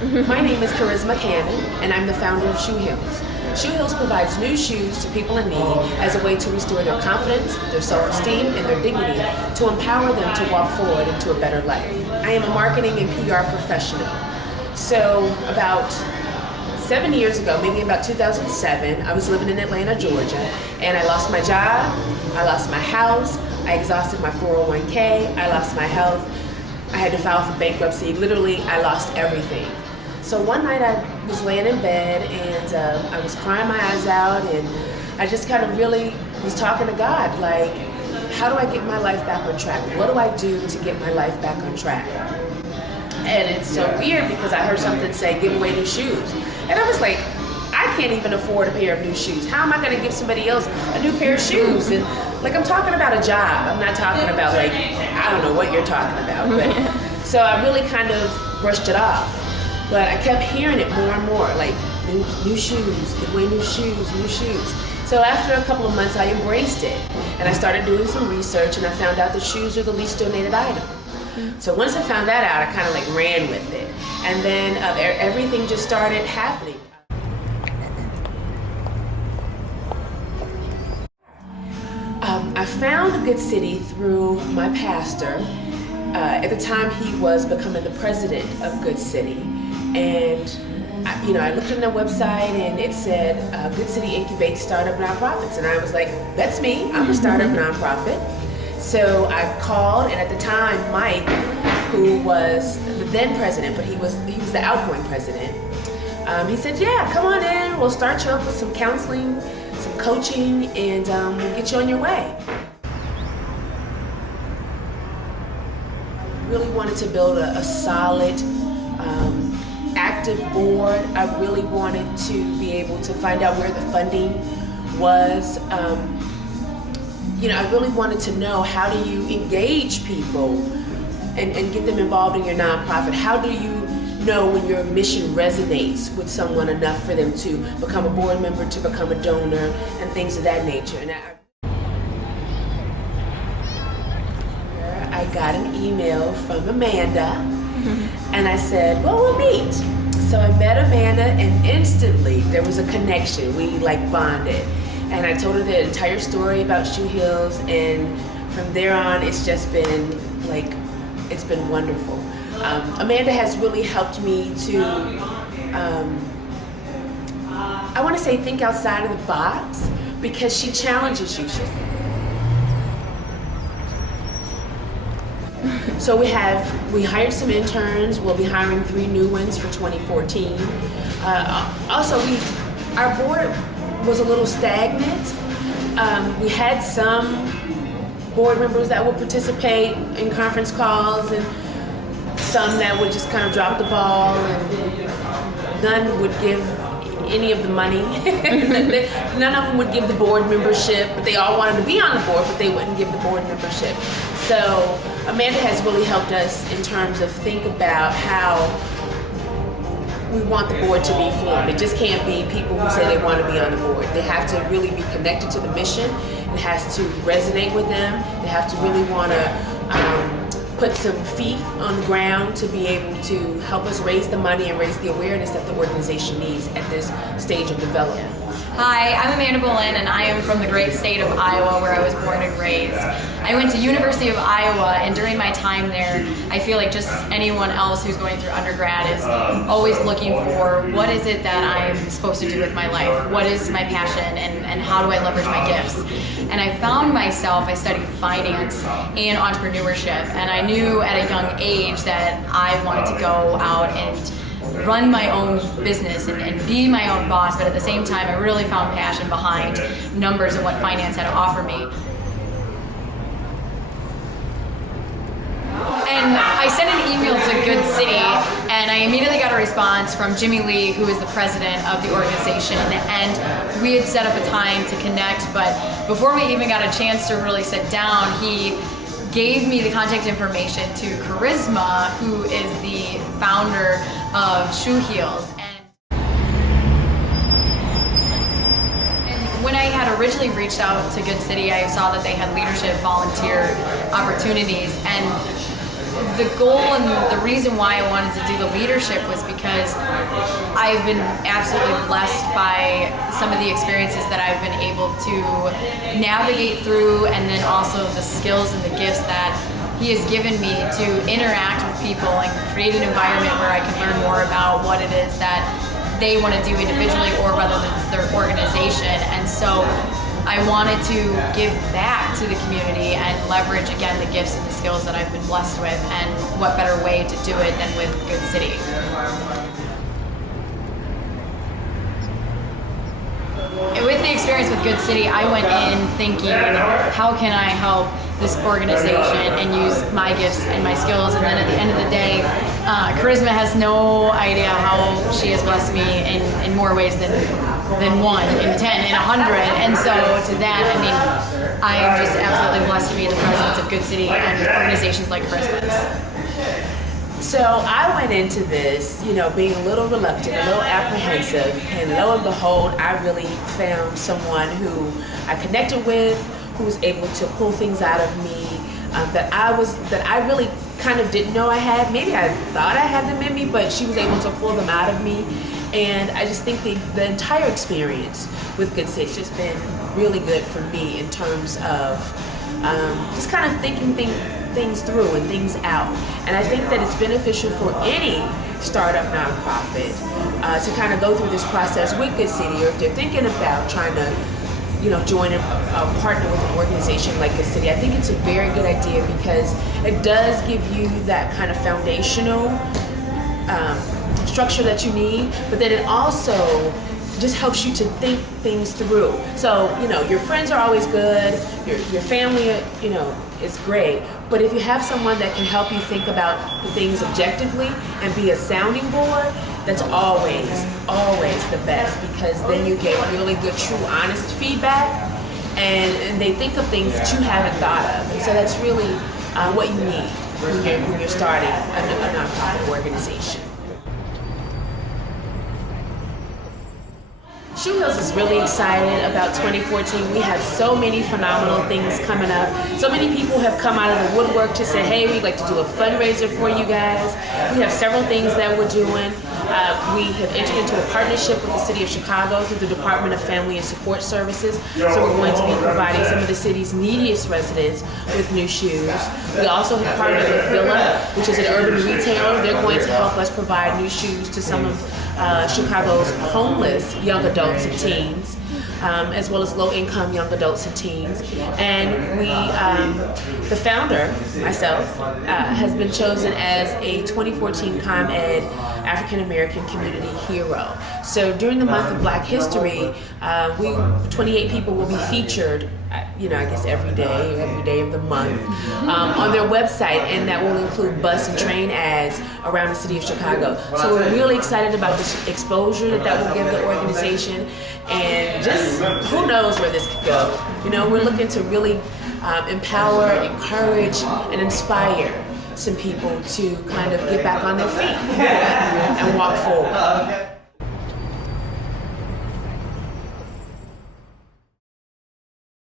My name is Charisma Cannon, and I'm the founder of Shoe Heels. Shoe Heels provides new shoes to people in need as a way to restore their confidence, their self-esteem, and their dignity to empower them to walk forward into a better life. I am a marketing and PR professional. So about 7 years ago, maybe about 2007, I was living in Atlanta, Georgia, and I lost my job, I lost my house, I exhausted my 401k, I lost my health, I had to file for bankruptcy. Literally, I lost everything. So one night I was laying in bed and I was crying my eyes out, and I just kind of really was talking to God, like, how do I get my life back on track? What do I do to get my life back on track? And it's so weird because I heard something say, give away new shoes. And I was like, I can't even afford a pair of new shoes. How am I gonna give somebody else a new pair of shoes? And like, I'm talking about a job. I'm not talking about, like, I don't know what you're talking about. But so I really kind of brushed it off. But I kept hearing it more and more, like, new shoes, give away new shoes, new shoes. So after a couple of months, I embraced it. And I started doing some research, and I found out that shoes are the least donated item. So once I found that out, I kind of like ran with it. And then everything just started happening. I found Goodcity through my pastor. At the time, he was becoming the president of Goodcity. And I looked on their website and it said, Goodcity incubates startup nonprofits. And I was like, that's me, I'm a startup nonprofit. So I called, and at the time, Mike, who was the then president, but he was the outgoing president, he said, yeah, come on in, we'll start you up with some counseling, some coaching, and we'll get you on your way. I really wanted to build a solid, active board. I really wanted to be able to find out where the funding was. I really wanted to know, how do you engage people and get them involved in your nonprofit? How do you know when your mission resonates with someone enough for them to become a board member, to become a donor, and things of that nature? And I got an email from Amanda, and I said, well, we'll meet. So I met Amanda, and instantly there was a connection. We like bonded. And I told her the entire story about Shoe Heels, and from there on, it's just been like, it's been wonderful. Amanda has really helped me to, I want to say, think outside of the box, because she challenges you. So we hired some interns. We'll be hiring 3 new ones for 2014. Also, our board was a little stagnant. We had some board members that would participate in conference calls, and some that would just kind of drop the ball, and none would give any of the money. None of them would give the board membership, but they all wanted to be on the board, but they wouldn't give the board membership. So Amanda has really helped us in terms of think about how we want the board to be formed. It just can't be people who say they want to be on the board. They have to really be connected to the mission. It has to resonate with them. They have to really want to put some feet on the ground to be able to help us raise the money and raise the awareness that the organization needs at this stage of development. Hi, I'm Amanda Bolin, and I am from the great state of Iowa, where I was born and raised. I went to University of Iowa, and during my time there, I feel like just anyone else who's going through undergrad is always looking for, what is it that I'm supposed to do with my life? What is my passion, and how do I leverage my gifts? And I found myself, I studied finance and entrepreneurship, and I knew at a young age that I wanted to go out and run my own business and be my own boss, but at the same time, I really found passion behind numbers and what finance had to offer me. And I sent an email to Goodcity, and I immediately got a response from Jimmy Lee, who is the president of the organization, and we had set up a time to connect, but before we even got a chance to really sit down, he gave me the contact information to Charisma, who is the founder of Shoe Heels. And when I had originally reached out to Goodcity, I saw that they had leadership volunteer opportunities, and the goal and the reason why I wanted to do the leadership was because I've been absolutely blessed by some of the experiences that I've been able to navigate through, and then also the skills and the gifts that he has given me to interact with people and create an environment where I can learn more about what it is that they want to do individually or whether it's their organization. And so I wanted to give back to the community and leverage, again, the gifts and the skills that I've been blessed with, and what better way to do it than with Goodcity. With the experience with Goodcity, I went in thinking, how can I help this organization and use my gifts and my skills? And then at the end of the day, Charisma has no idea how she has blessed me in more ways than 1, in 10, in 100. And so to that, I mean, I am just absolutely blessed to be in the presence of Goodcity and organizations like Charisma's. So I went into this, being a little reluctant, a little apprehensive, and lo and behold, I really found someone who I connected with, who was able to pull things out of me that I really kind of didn't know I had. Maybe I thought I had them in me, but she was able to pull them out of me. And I just think the entire experience with Goodcity has just been really good for me in terms of just kind of thinking things through and things out. And I think that it's beneficial for any startup nonprofit to kind of go through this process with Goodcity, or if they're thinking about trying to join a partner with an organization like Goodcity. I think it's a very good idea because it does give you that kind of foundational structure that you need, but then it also just helps you to think things through. So, your friends are always good, your family, is great, but if you have someone that can help you think about the things objectively and be a sounding board, that's always the best, because then you get really good, true, honest feedback, and they think of things that you haven't thought of. And so that's really what you need when you're starting a nonprofit organization. Shoe Hills is really excited about 2014. We have so many phenomenal things coming up. So many people have come out of the woodwork to say, hey, we'd like to do a fundraiser for you guys. We have several things that we're doing. We have entered into a partnership with the City of Chicago through the Department of Family and Support Services. So we're going to be providing some of the city's neediest residents with new shoes. We also have partnered with Villa, which is an urban retailer. They're going to help us provide new shoes to some of Chicago's homeless young adults and teens, as well as low-income young adults and teens. And we, the founder, myself, has been chosen as a 2014 ComEd African American Community Hero. So during the month of Black History, 28 people will be featured, I guess every day of the month, on their website, and that will include bus and train ads around the city of Chicago. So we're really excited about this exposure that will give the organization, and just who knows where this could go. We're looking to really empower, encourage, and inspire some people to kind of get back on their feet and walk forward.